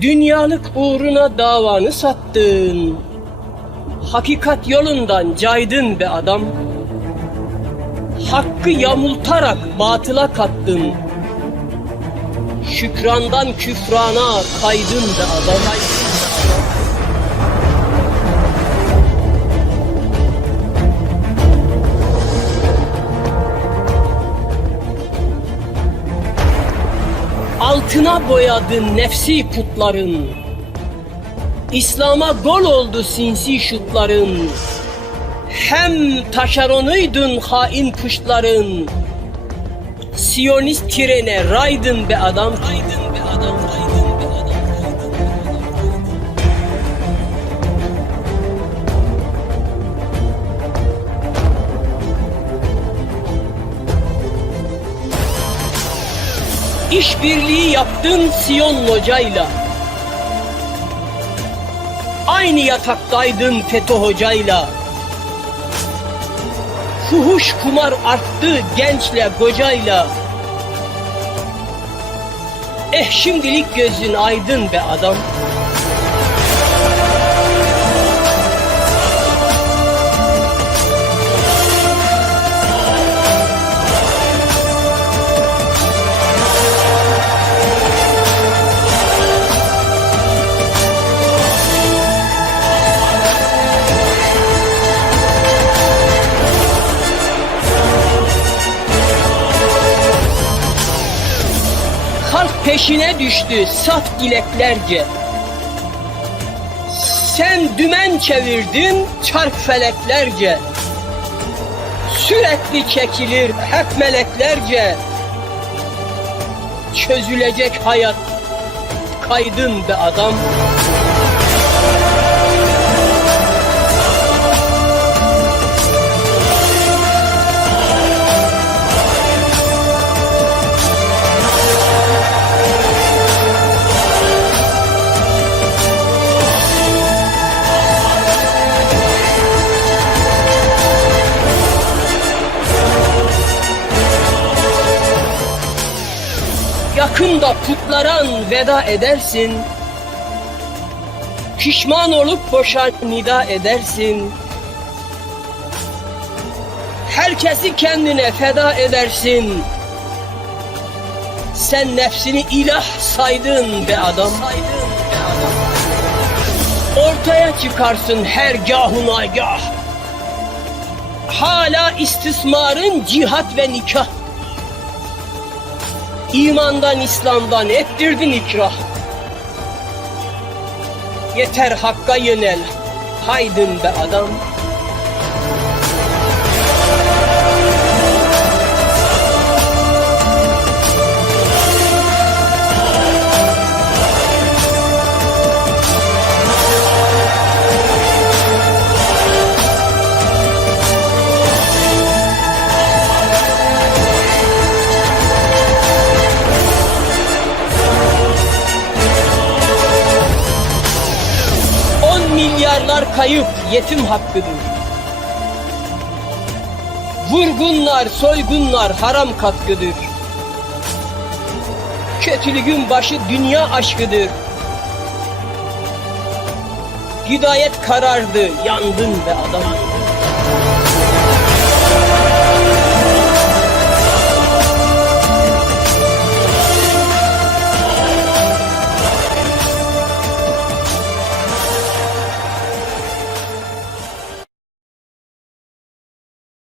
Dünyalık uğruna davanı sattın. Hakikat yolundan caydın be adam. Hakkı yamultarak batıla kattın. Şükrandan küfrana kaydın be adam. Altına boyadın nefsi putların. İslam'a gol oldu sinsi şutların. Hem taşeronuydun hain kuşların. Siyonist trene raydın be adam. Raydın be adam. Raydın İşbirliği yaptın Siyon Hoca'yla. Aynı yataktaydın FETÖ Hoca'yla. Fuhuş kumar arttı gençle kocayla. Eh şimdilik gözün aydın be adam. Halk peşine düştü saf dileklerce. Sen dümen çevirdin çark feleklerce. Sürekli çekilir hep meleklerce. Çözülecek hayat kaydın be adam. Yakında putlaran veda edersin. Pişman olup boşa nida edersin. Herkesi kendine feda edersin. Sen nefsini ilah saydın be adam. Ortaya çıkarsın her gahuna gah. Hala istismarın cihat ve nikah. İmandan İslam'dan ettirdin ikrah. Yeter hakka yönel. Haydın be adam. Milyarlar kayıp yetim hakkıdır. Vurgunlar, soygunlar haram katkıdır. Kötülüğün başı dünya aşkıdır. Hidayet karardı, yandın be adam.